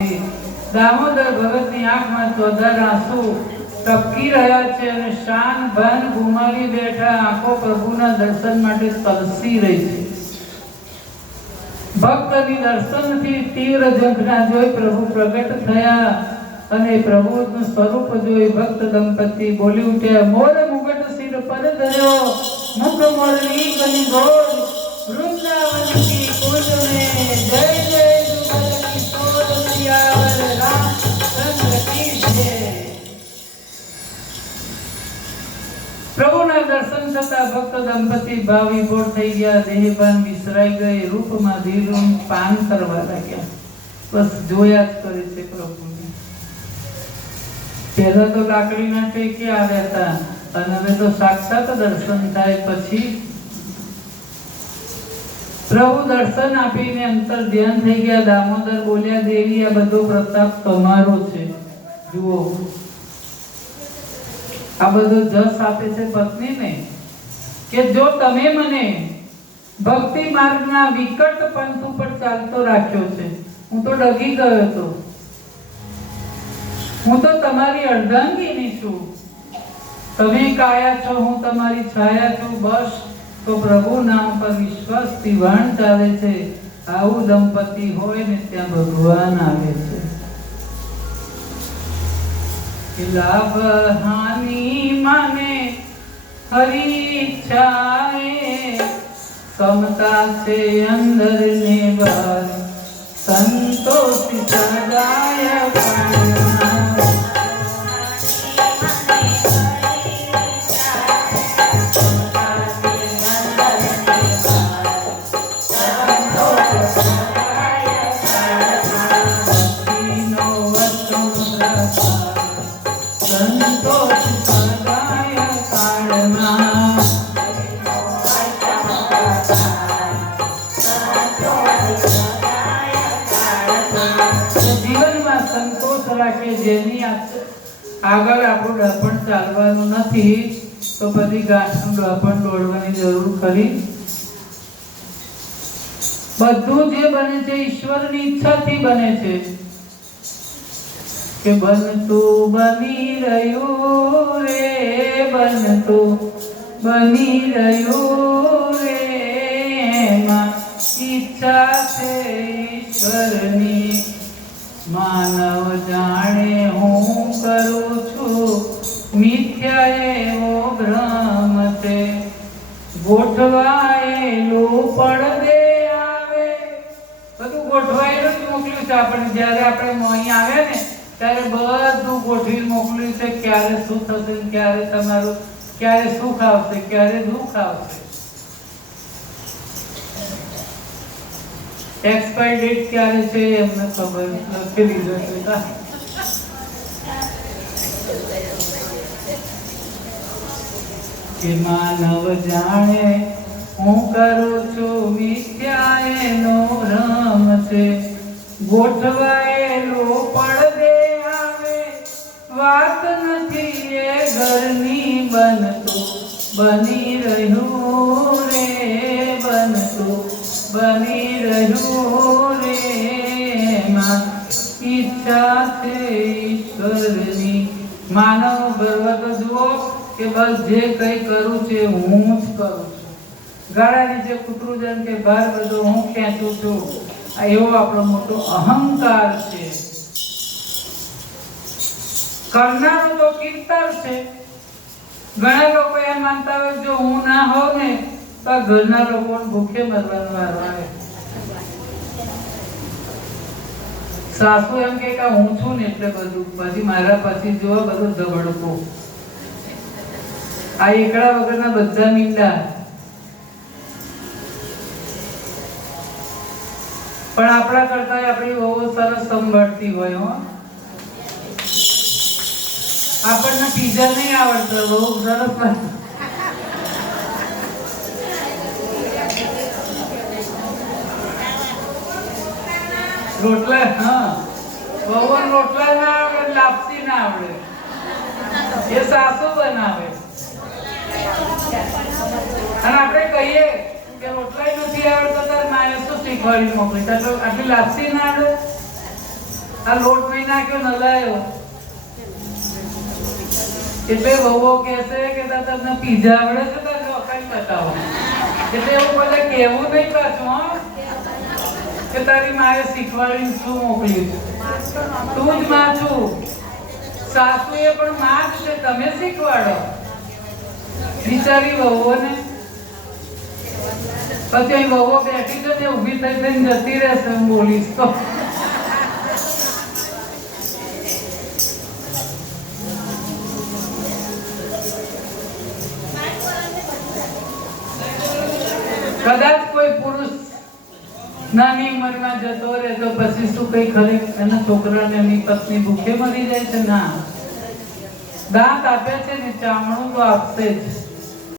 દામોદર ભગતની આંખમાં ચોધાર આંસુ ટપકી રહ્યા છે અને શાન ભાન ગુમાવી બેઠા આંખો પ્રભુના દર્શન માટે તરસી રહી છે. ભક્તની દર્શનથી તીવ્ર ઝંખના જોઈ પ્રભુ પ્રગટ થયા અને પ્રભુનું સ્વરૂપ જોઈ ભક્ત દંપતી બોલી ઉઠ્યા, મોર મુગટ સિર પર ધર્યો, મુખ મોરલી ગની ગોળ, વૃંદાવન કી કુંજ में जय जय जुगल किशोर सियावर रामचंद्र की जय. પ્રભુના દર્શન થતા ભક્ત દંપતી ભાવ વિભોર થઈ ગયા, દેહભાન વિસરાઈ ગઈ, રૂપમાં ધીરું પાન કરવા લાગ્યા. બસ જોયા જ કરે છે પ્રભુને. પહેલા તો લાકડીના ટેકે આવ્યા હતા અને હવે તો સાક્ષાત દર્શન થાય. પછી પ્રભુ દર્શન આપીને અંતર ધ્યાન થઈ ગયા. દામોદર બોલ્યા, દેવી આ બધો પ્રતાપ તમારો છે. જુઓ આ બધો જસ આપે છે પત્નીને કે જો તમે મને ભક્તિ માર્ગના વિકટ પંથ ઉપર ચાલતો રાખ્યો છે. હું તો ડગી ગયો હતો. હું તો તમારી અર્ધાંગીની છું. તમે કાયા છો, હું તમારી છાયા છું. બસ તો પ્રભુ નામ પર વિશ્વાસથી વહન ચાલે છે. આવું દંપતી હોય ને ત્યાં ભગવાન આવે છે. લાભ હાનિ માને હરી ઈચ્છાએ, સમતા છે અંદર ને બહાર, સંતોષ સદાય પાડનાર. જીવનમાં સંતોષ રાખે, જેની આગળ આપણું ડફણ ચાલવાનું નથી તો પછી ગાંઠનું ડફણ દોડવાની જરૂર ખરી? બધું જે બને છે ઈશ્વરની ઈચ્છાથી બને છે કે બનતું બની રહ્યું રે, બનતું બની રહ્યું રે, એમાં ઈચ્છા છે ઈશ્વરની. માનવ જાણે હું કરું છું મિથ્યા એવો ભ્રમ છે, ગોઠવાયેલું પડદે આવે. બધું ગોઠવાયેલું જ મોકલ્યું છે આપણે. જ્યારે આપણે અહીં આવ્યા ને ત્યારે બધું ગોઠવી મોકલ્યું છે. ક્યારે શું થશે, ક્યારે તમારું ક્યારે સુખ આવશે, ક્યારે દુઃખ આવશે. એક્સપાયર ડેટ ક્યારે છે એમને ખબર લખી દીધું છે. કે માનવ જાણે હું કરું છું મિથ્યા એનો ભ્રમ છે, ગોઠવાયેલો પડદે આવે, વાત નથી એ ઘરની, બનતું બની રહ્યું રે, બનતું બની રહ્યું રે, એમાં ઈચ્છા છે ઈશ્વરની. માનવ ગર્વ તો જુઓ કે બસ જે કંઈ કરું છે હું જ કરું છું. ગાળા નીચે કૂતરું જેમ કે ભાર બધો હું ખેંચું છું, એવો આપણો મોટો અહંકાર છે. કરનારો તો કીર્તન છે. ઘણા લોકો એમ માનતા હોય જો હું ના હોઉં ને તો ઘરના લોકો ભૂખે મરવાનો વારો આવે. સાસુ એમ કે હું છું ને એટલે બધું, પછી મારા પછી જોવા બધું ઝઘડકો. આ એકડા વગરના બધા મીંડા. પણ આપણા કરતા આપણી બહુ સરસ સંભાળતી હોય. હો આપણને પીઝા નહીં આવડતો, બહુ સરસ રોટલા. હા બહુ રોટલા ના આવડે, લાપસી ના આવડે, એ સાસુ બનાવે. અને આપણે કહીએ કે રોટલા નથી આવડતો તાર માએ શું શીખવાડી મોકલી, તો આટલી લાપસી ના આવડે. આ લોટ નહીં નાખ્યો નલાયો એટલે વહુઓ કહેશે કે તમને પીઝા આવડે છે તો ચોખાઈ બતાવો. એટલે એવું બોલે કેવું નહીં પાછું હા કે તારી માએ શીખવાડીને શું મોકલ્યું. તું જ માં છું. સાસુએ પણ માં જ છે, તમે શીખવાડો બિચારી વહુઓને. પછી અહીં વહુઓ બેઠી છે ને ઊભી થઈ થઈને જતી રહેશે હું બોલીશ તો. કદાચ કોઈ પુરુષ નાની ઉંમરમાં જતો રહે તો પછી શું કઈ ખરે એના છોકરાને એની પત્ની ભૂખે મરી જાય છે? ના, દાંત આપે છે ને ચામડું તો આપશે જ.